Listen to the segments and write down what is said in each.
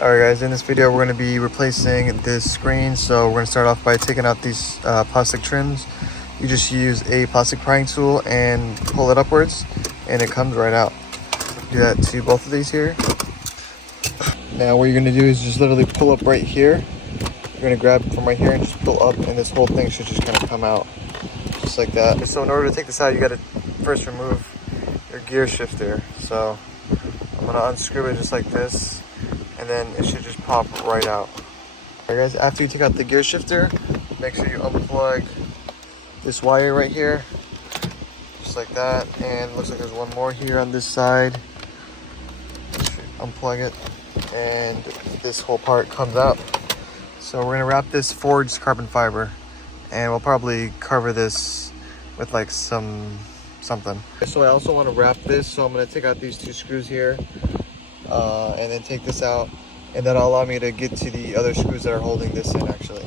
Alright guys, in this video we're going to be replacing this screen. So we're going to start off by taking out these plastic trims. You just use a plastic prying tool and pull it upwards and it comes right out. Do that to both of these here. Now what you're going to do is just literally pull up right here. You're going to grab from right here and just pull up, and this whole thing should just kind of come out just like that. So in order to take this out, you got to first remove your gear shifter. So I'm going to unscrew it just like this, and then it should just pop right out. Alright guys, after you take out the gear shifter, make sure you unplug this wire right here, just like that. And it looks like there's one more here on this side. Unplug it, and this whole part comes out. So we're gonna wrap this forged carbon fiber, and we'll probably cover this with like something. So I also want to wrap this, so I'm gonna take out these two screws here, and then take this out, and that'll allow me to get to the other screws that are holding this in actually.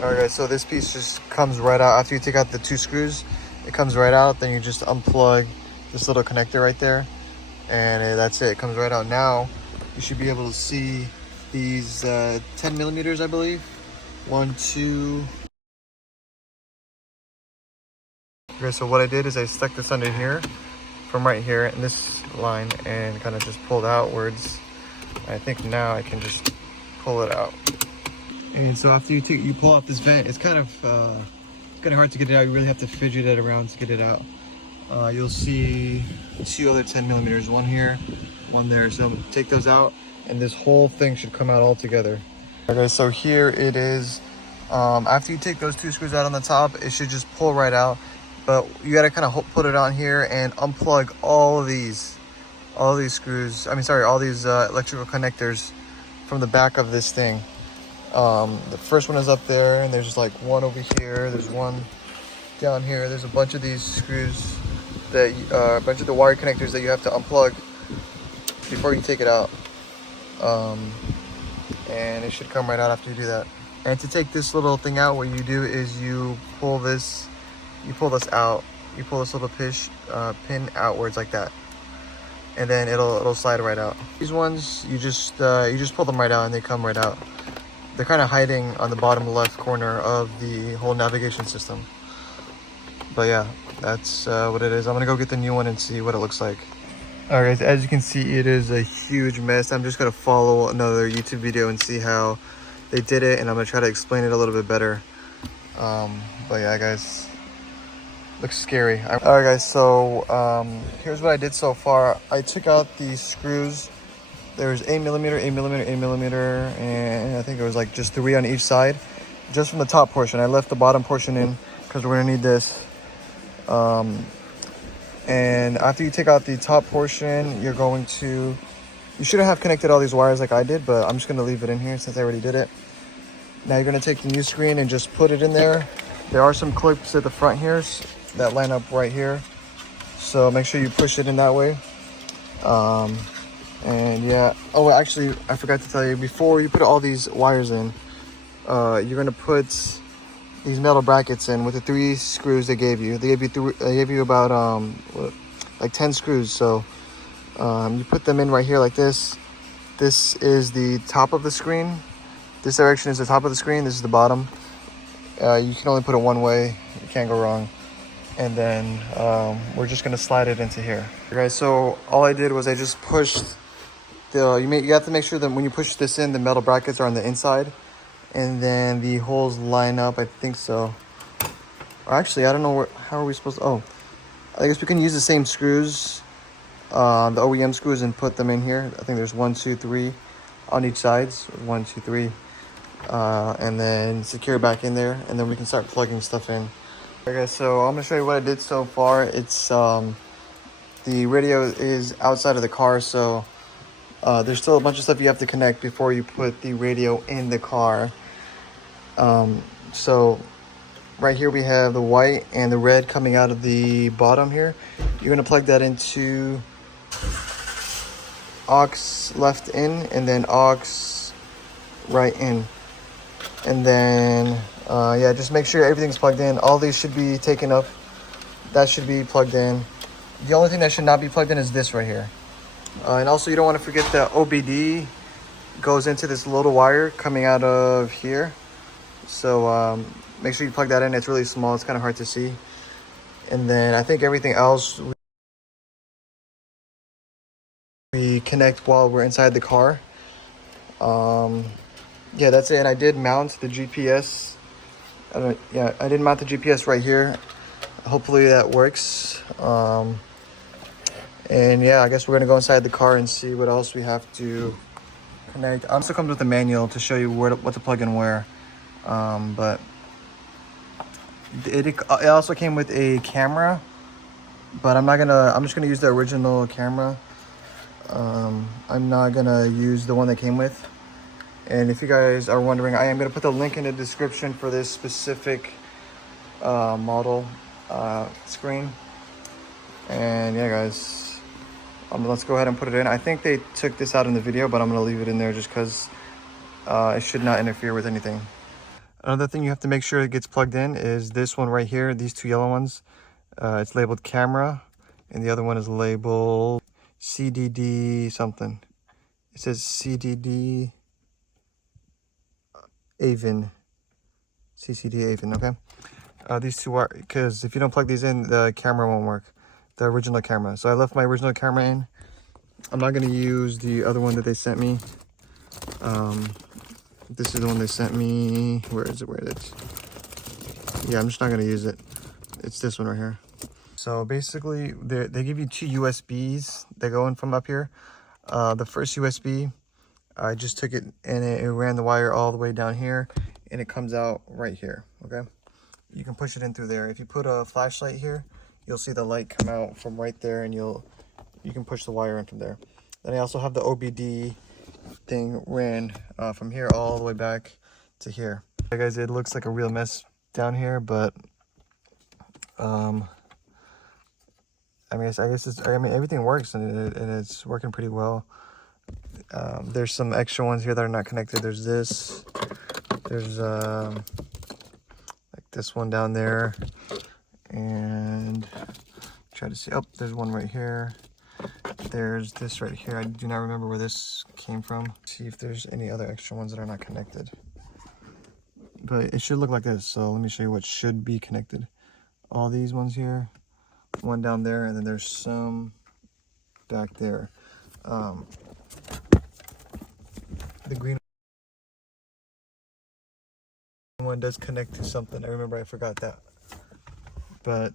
Alright guys, so this piece just comes right out. After you take out the two screws, it comes right out. Then you just unplug this little connector right there, and that's it. It comes right out. Now you should be able to see these 10 millimeters, I believe. 1, 2. Okay, so what I did is I stuck this under here, from right here in this line, and kind of just pulled outwards. I think now I can just pull it out. And so after you pull out this vent, it's kind of hard to get it out. You really have to fidget it around to get it out. You'll see two other 10 millimeters, one here, one there. So take those out, and this whole thing should come out all together. Okay, so here it is. After you take those two screws out on the top, it should just pull right out. But you gotta kind of put it on here and unplug all these screws. All these electrical connectors from the back of this thing. The first one is up there, and there's like one over here. There's one down here. There's a bunch of these screws that a bunch of the wire connectors that you have to unplug before you take it out. And it should come right out after you do that. And to take this little thing out, what you do is you pull this out. You pull this little pin outwards like that, and then it'll slide right out. These ones, you just pull them right out, and they come right out. They're kind of hiding on the bottom left corner of the whole navigation system. But yeah, that's what it is. I'm gonna go get the new one and see what it looks like. Alright guys, as you can see, it is a huge mess. I'm just gonna follow another YouTube video and see how they did it, and I'm gonna try to explain it a little bit better. But yeah guys, looks scary. Alright guys, so here's what I did so far. I took out these screws. There's 8 millimeter, 8 millimeter, 8 millimeter, and I think it was like just 3 on each side, just from the top portion. I left the bottom portion in because we're gonna need this. And after you take out the top portion, you shouldn't have connected all these wires like I did, but I'm just gonna leave it in here since I already did it. Now you're gonna take the new screen and just put it in there. There are some clips at the front here that line up right here, so make sure you push it in that way. And yeah, oh actually I forgot to tell you, before you put all these wires in, you're gonna put these metal brackets in with the 3 screws they gave you. They gave you about like 10 screws. So you put them in right here like this. This is the top of the screen. This direction is the top of the screen. This is the bottom. You can only put it one way. You can't go wrong. And then we're just gonna slide it into here. Okay, guys, so all I did was I just pushed you have to make sure that when you push this in, the metal brackets are on the inside, and then the holes line up. I think so. Or actually, I don't know how are we supposed to, oh, I guess we can use the same screws, the OEM screws, and put them in here. I think there's 1, 2, 3 on each side. 1, 2, 3, and then secure it back in there, and then we can start plugging stuff in. Okay guys, so I'm gonna show you what I did so far. It's the radio is outside of the car, so there's still a bunch of stuff you have to connect before you put the radio in the car. So right here we have the white and the red coming out of the bottom here. You're gonna plug that into aux left in, and then aux right in, and then yeah, just make sure everything's plugged in. All these should be taken up. That should be plugged in. The only thing that should not be plugged in is this right here. And also, you don't want to forget the OBD goes into this little wire coming out of here. So make sure you plug that in. It's really small. It's kind of hard to see. And then I think everything else we connect while we're inside the car. Yeah, that's it. And I did mount the GPS. I did mount the GPS right here. Hopefully that works. And yeah, I guess we're gonna go inside the car and see what else we have to connect. It also comes with a manual to show you what to plug in where. But it also came with a camera, but I'm just gonna use the original camera. I'm not gonna use the one that came with. And if you guys are wondering, I am gonna put the link in the description for this specific model screen. And yeah, guys, let's go ahead and put it in. I think they took this out in the video, but I'm gonna leave it in there just because it should not interfere with anything. Another thing you have to make sure it gets plugged in is this one right here, these two yellow ones. It's labeled camera, and the other one is labeled CDD something. It says CDD Avon. CCD Avon, okay? These two are, because if you don't plug these in, the camera won't work. The original camera. So I left my original camera in. I'm not going to use the other one that they sent me. This is the one they sent me. Where is it? Yeah, I'm just not going to use it. It's this one right here. So basically, they give you two USBs that go in from up here. The first USB, I just took it and it ran the wire all the way down here, and it comes out right here, okay? You can push it in through there. If you put a flashlight here, you'll see the light come out from right there, and you can push the wire in from there. Then I also have the OBD thing ran from here all the way back to here. Hey guys, it looks like a real mess down here, but I guess everything works, and it's working pretty well. There's some extra ones here that are not connected. There's this. There's like this one down there, and try to see. Oh, there's one right here. There's this right here. I do not remember where this came from. See if there's any other extra ones that are not connected. But it should look like this. So let me show you what should be connected. All these ones here, one down there, and then there's some back there. The green one does connect to something. I remember I forgot that. But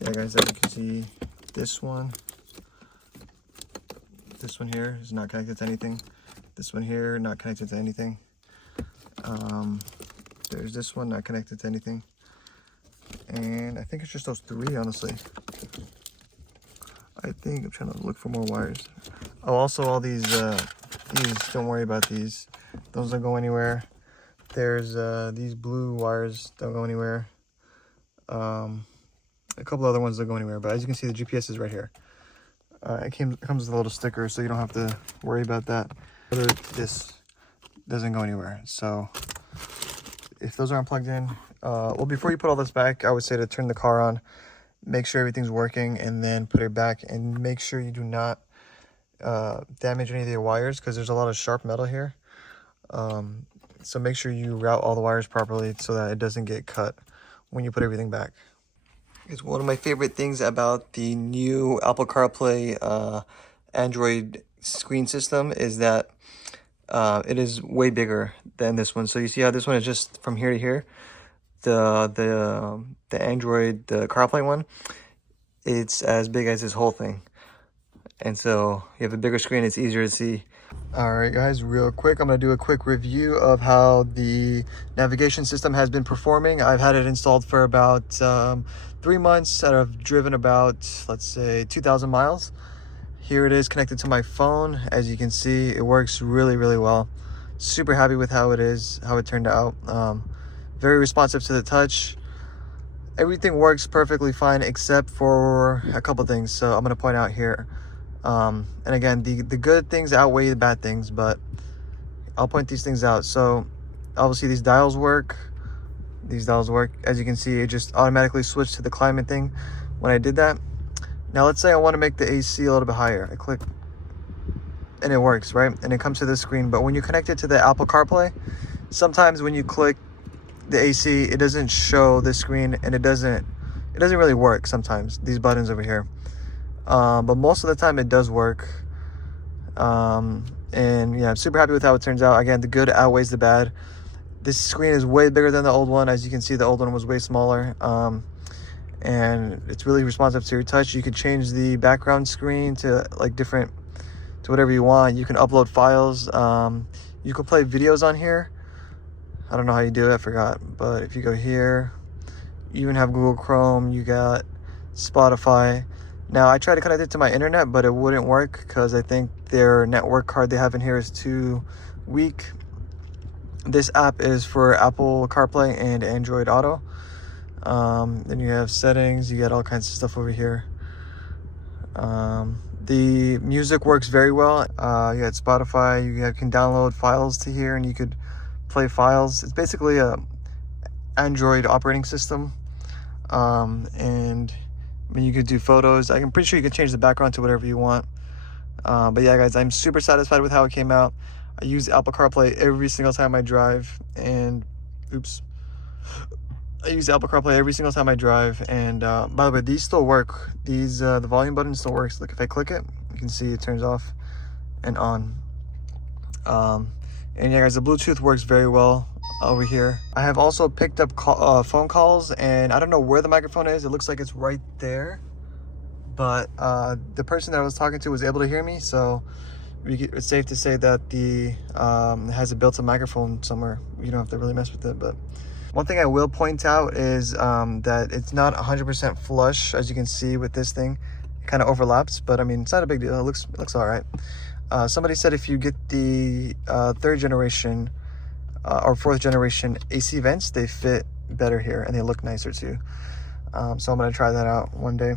yeah, guys, as you can see, this one here is not connected to anything. This one here, not connected to anything. There's this one, not connected to anything. And I think it's just those three, honestly. I think I'm trying to look for more wires. Oh, also all these, don't worry about these. Those don't go anywhere. There's these blue wires don't go anywhere. A couple other ones don't go anywhere, but as you can see, the GPS is right here. It comes with a little sticker, so you don't have to worry about that. This doesn't go anywhere. So if those aren't plugged in, well, before you put all this back, I would say to turn the car on, make sure everything's working, and then put it back, and make sure you do not damage any of the wires, because there's a lot of sharp metal here. So make sure you route all the wires properly so that it doesn't get cut when you put everything back. It's one of my favorite things about the new Apple CarPlay Android screen system is that it is way bigger than this one. So you see how this one is just from here to here. The Android, the CarPlay one, it's as big as this whole thing. And so you have a bigger screen, it's easier to see. All right, guys, real quick, I'm going to do a quick review of how the navigation system has been performing. I've had it installed for about 3 months, and I've driven about, let's say, 2,000 miles. Here it is connected to my phone. As you can see, it works really, really well. Super happy with how it turned out. Very responsive to the touch. Everything works perfectly fine except for a couple things, so I'm going to point out here. And again, the good things outweigh the bad things, but I'll point these things out. So obviously these dials work. As you can see, it just automatically switched to the climate thing when I did that. Now let's say I want to make the AC a little bit higher. I click, and it works, right? And it comes to this screen. But when you connect it to the Apple CarPlay, sometimes when you click the AC, it doesn't show the screen, and it doesn't really work sometimes, these buttons over here. But most of the time it does work. And yeah, I'm super happy with how it turns out. Again, the good outweighs the bad. This screen is way bigger than the old one. As you can see, the old one was way smaller. And it's really responsive to your touch. You could change the background screen to like different, to whatever you want. You can upload files. You can play videos on here. I don't know how you do it, I forgot. But if you go here, you even have Google Chrome, you got Spotify. Now I tried to connect it to my internet, but it wouldn't work because I think their network card they have in here is too weak. This app is for Apple CarPlay and Android Auto. Then you have settings, you got all kinds of stuff over here. The music works very well. You got Spotify, you can download files to here and you could play files. It's basically a Android operating system. And I mean, you could do photos. I'm pretty sure you can change the background to whatever you want. But yeah, guys, I'm super satisfied with how it came out. I use Apple CarPlay every single time I drive, and I use Apple CarPlay every single time I drive. And by the way, these still work. These the volume button still works. Like if I click it, you can see it turns off and on. And yeah, guys, the Bluetooth works very well over here. I have also picked up phone calls, and I don't know where the microphone is. It looks like it's right there, but the person that I was talking to was able to hear me, so it's safe to say that it has a built-in microphone somewhere. You don't have to really mess with it. But one thing I will point out is that it's not 100% flush, as you can see with this thing. It kind of overlaps, but I mean, it's not a big deal. It looks all right. Somebody said if you get the 3rd generation or 4th generation AC vents, they fit better here and they look nicer too. So I'm gonna try that out one day.